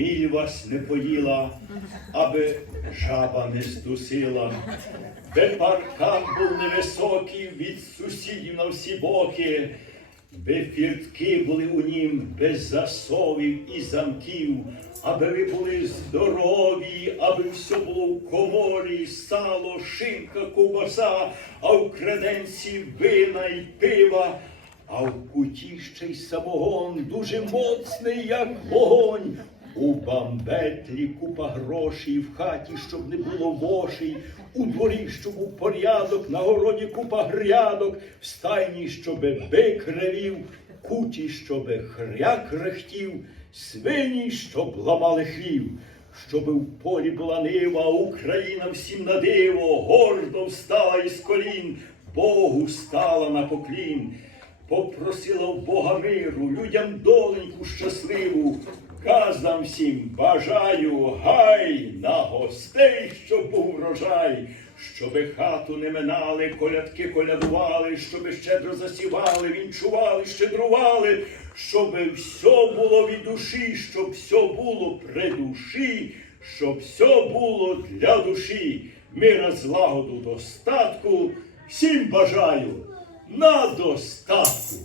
міль вас не поїла, аби жаба не здусила, де паркан був невисокий від сусідів на всі боки, би фіртки були у нім без засовів і замків, аби ви були здорові, аби все було в коморі, сало, шинка, ковбаса, а в креденці вина й пива. А в куті ще й самогон, дуже моцний, як вогонь. У бамбетлі купа грошей, в хаті, щоб не було вошей, у дворі, щоб був порядок, на городі купа грядок, в стайні, щоби бик ревів, куті, щоби хряк рехтів, свині, щоб ламали хлів. Щоби в полі була нива, Україна всім на диво, гордо встала із колін, Богу стала на поклін. Попросила в Бога миру, людям доленьку щасливу, казам всім бажаю, гай на гостей, щоб був врожай, щоби хату не минали, колядки колядували, щоби щедро засівали, вінчували, щедрували, щоби все було від душі, щоб все було при душі, щоб все було для душі. Мира злагоду достатку, всім бажаю на достатку.